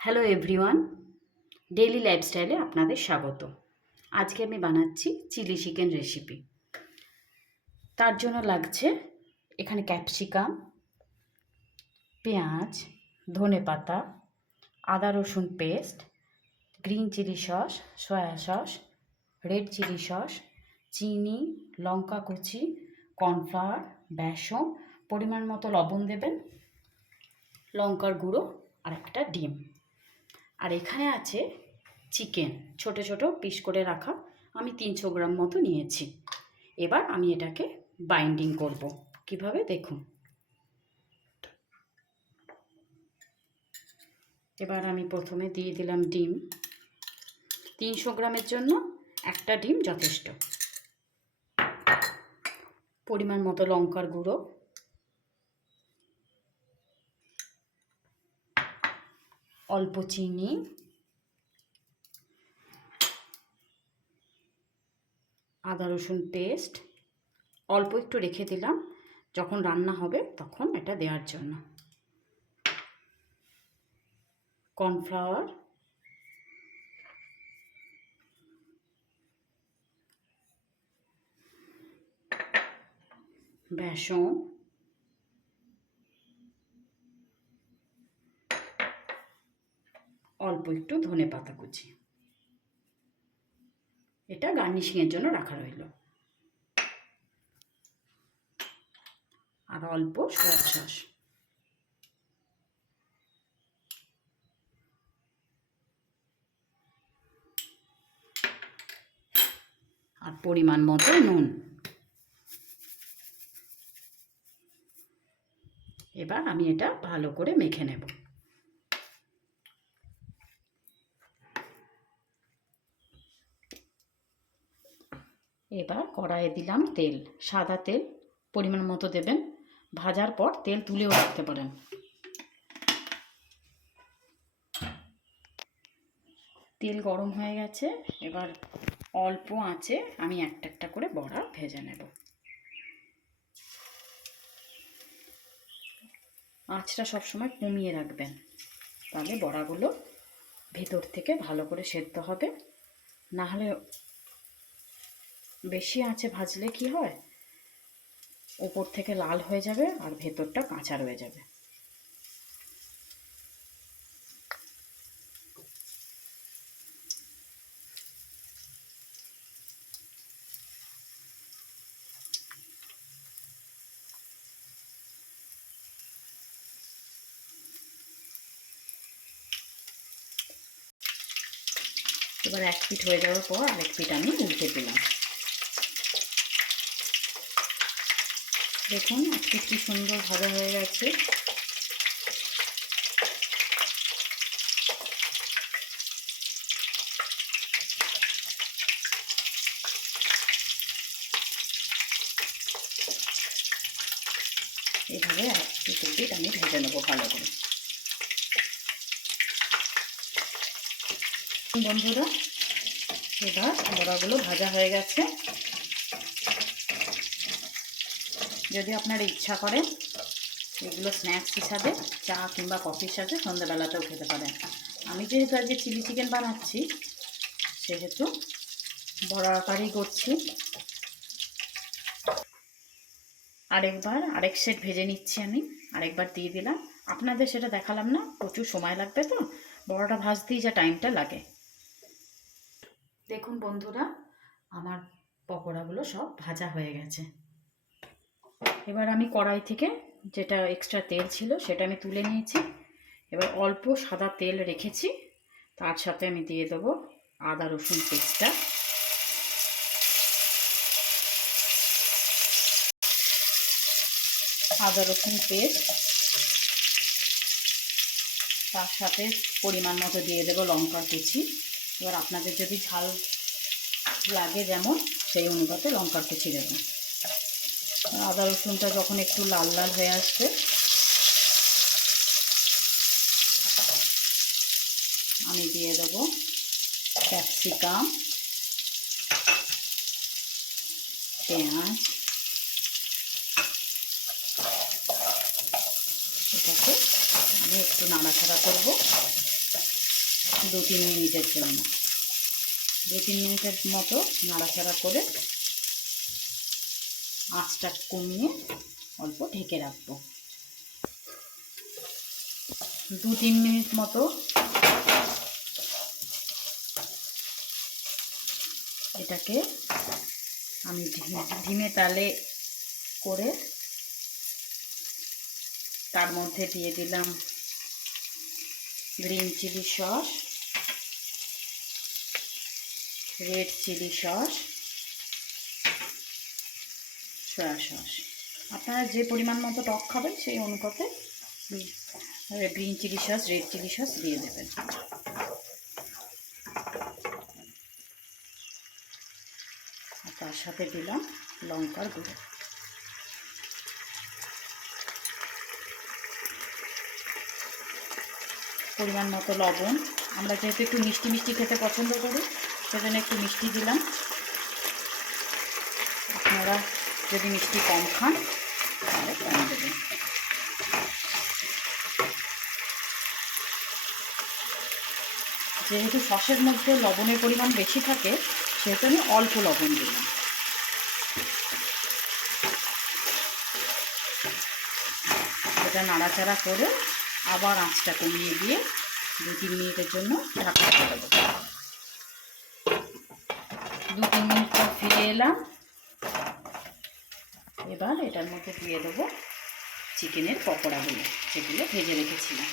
Hello everyone, daily লাইফস্টাইলে আপনাদের স্বাগত। আজকে আমি বানাচ্ছি চিলি চিকেন রেসিপি। তার জন্য লাগছে এখানে ক্যাপসিকাম, পেঁয়াজ, ধনেপাতা, আদা রসুন paste, green chilli sauce, soya sauce, red chilli sauce, চিনি, লঙ্কা কুচি, কর্নফ্লাওয়ার, বেসন, পরিমাণ মতো লবণ দেবেন, লঙ্কার গুঁড়ো আর একটা ডিম। আর এখানে আছে চিকেন, ছোট ছোট পিস করে রাখা, আমি 300 গ্রাম মতো নিয়েছি। এবার আমি এটাকে বাইন্ডিং করব কিভাবে দেখুন। এবার আমি প্রথমে দিয়ে দিলাম ডিম। 300 গ্রামের জন্য একটা ডিম যথেষ্ট। পরিমাণ মতো লঙ্কার গুঁড়ো, অল্প চিনি, আদা রসুন পেস্ট অল্প একটু রেখে দিলাম, যখন রান্না হবে তখন এটা দেওয়ার জন্য। কর্নফ্লাওয়ার, বেসন, অল্প একটু ধনেপাতা কুচি। এটা গার্নিশিংয়ের জন্য রাখা রইল। আর অল্প সয়া সস। আর পরিমাণ মতো নুন। এবার আমি এটা ভালো করে মেখে নেব। এবার কড়াইয়ে দিলাম তেল, সাদা তেল পরিমাণ মতো দেবেন। ভাজার পর তেল তুলেও রাখতে পারেন। তেল গরম হয়ে গেছে, এবার অল্প আঁচে আমি একটা একটা করে বড়া ভেজে নেব। আঁচটা সবসময় কমিয়ে রাখবেন, তাহলে বড়াগুলো ভেতর থেকে ভালো করে সেদ্ধ হবে। না হলে বেশি আঁচে ভাজলে কি হয়, ওপর থেকে লাল হয়ে যাবে আর ভেতরটা কাঁচা রয়ে যাবে। এবার এক পিঠ হয়ে যাওয়ার পর আরেক পিঠ আমি উল্টে দিলাম। দেখুন এক পিঠ কি সুন্দর ভাজা হয়ে গেছে। এইভাবে এক পিঠ আমি ভেজে নেবো ভালো করে। বন্ধুরা, এবার বড়াগুলো ভাজা হয়ে গেছে। যদি আপনার ইচ্ছা করেন এগুলো স্ন্যাক্স হিসাবে চা কিংবা কফির সাথে সন্ধ্যাবেলাতেও খেতে পারেন। আমি যেহেতু আজকে চিলি চিকেন বানাচ্ছি সেহেতু বড়া আকারেই করছি। আরেক সেট ভেজে নিচ্ছি আমি, আরেকবার দিয়ে দিলাম। আপনাদের সেটা দেখালাম না, প্রচুর সময় লাগবে তো, বড়াটা ভাজতেই যা টাইমটা লাগে। দেখুন বন্ধুরা, আমার পকোড়াগুলো সব ভাজা হয়ে গেছে। এবার আমি কড়াই থেকে যেটা এক্সট্রা তেল ছিল সেটা আমি তুলে নিয়েছি। এবার অল্প সাদা তেল রেখেছি, তার সাথে আমি দিয়ে দেবো আদা রসুন পেস্টটা। আদা রসুন পেস্ট, তার সাথে পরিমাণ মতো দিয়ে দেবো লঙ্কা কুচি। এবার আপনাদের যদি ঝাল লাগে যেমন সেই অনুপাতে লঙ্কার কুচি দেবেন। আদা রসুনটা যখন একটু লাল লাল হয়ে আসবে আমি দিয়ে দেবো ক্যাপসিকাম, পেঁয়াজ। এটাকে আমি একটু নাড়াচাড়া করব। 2-3 মিনিটের জন্য। 2-3 মিনিটের মতো নাড়াচাড়া করে আঁচটা কমিয়ে অল্প ঢেকে রাখবো। 2-3 মিনিট মতো এটাকে আমি ধিমে তালে করে তার মধ্যে দিয়ে দিলাম green chilli sauce, red chilli sauce, soya sauce. আপনারা যে পরিমাণ মতো টক খাবেন সেই অনুপাতে green chilli sauce, red chilli sauce দিয়ে দেবেন। আর তার সাথে দিলাম লঙ্কার গুঁড়ো। পরিমাণ মতো লবণ, আমরা যেহেতু একটু মিষ্টি মিষ্টি খেতে পছন্দ করি সেজন্য একটু মিষ্টি দিলাম। আপনারা যদি মিষ্টি কম খান তাহলে কম দেবেন। যেহেতু সসের মধ্যে লবণের পরিমাণ বেশি থাকে সেহেতু আমি অল্প লবণ দিলাম। এটা নাড়াচাড়া করে আবার আঁচটা কমিয়ে দিয়ে 2-3 মিনিটের জন্য ঢাকা দিয়ে দেবো। 2-3 মিনিট পর ফিরে এলাম। এবার এটার মধ্যে দিয়ে দেবো চিকেনের পকোড়াগুলো, যেগুলো ভেজে রেখেছিলাম।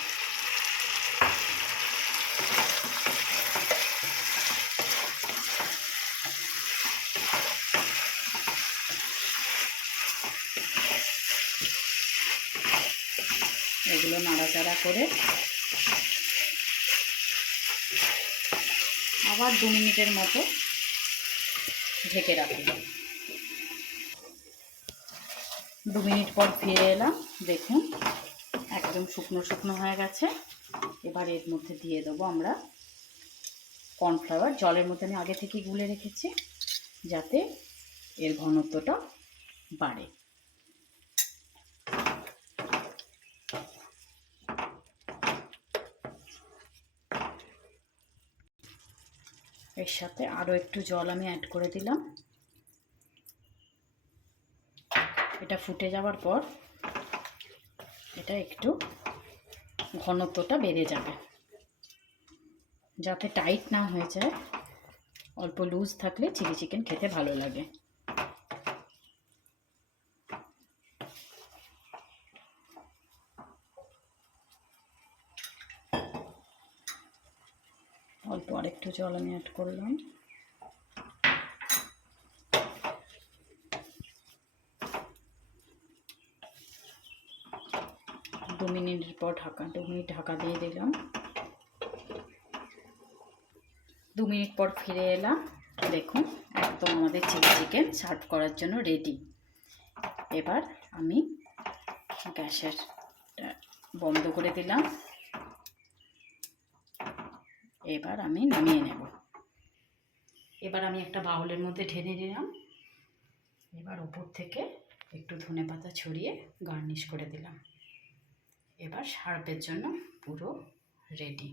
এগুলো নাড়াচাড়া করে আবার 2 মিনিটের মতো ঢেকে রাখবো। 2 মিনিট পর ফিরে এলাম। দেখুন একদম শুকনো শুকনো হয়ে গেছে। এবার এর মধ্যে দিয়ে দেবো আমরা কর্নফ্লাওয়ার। জলের মধ্যে আমি আগে থেকে গুলে রেখেছি যাতে এর ঘনত্বটা বাড়ে। এর সাথে আরও একটু জল আমি অ্যাড করে দিলাম। এটা ফুটে যাওয়ার পর এটা একটু ঘনত্বটা বেড়ে যাবে, যাতে টাইট না হয়ে যায়। অল্প লুজ থাকলে চিলি চিকেন খেতে ভালো লাগে। অল্প আরেকটু জল আমি অ্যাড করলাম। দু মিনিটের পর 2 মিনিট ঢাকা দিয়ে দিলাম। 2 মিনিট পর ফিরে এলাম। দেখুন একদম আমাদের চিলি চিকেন সার্ভ করার জন্য রেডি। এবার আমি গ্যাসের বন্ধ করে দিলাম। এবার আমি নামিয়ে নেব। এবার আমি একটা বাউলের মধ্যে ঢেলে নিলাম। এবার উপর থেকে একটু ধনেপাতা ছড়িয়ে গার্নিশ করে দিলাম। এবার সার্ভের জন্য পুরো রেডি।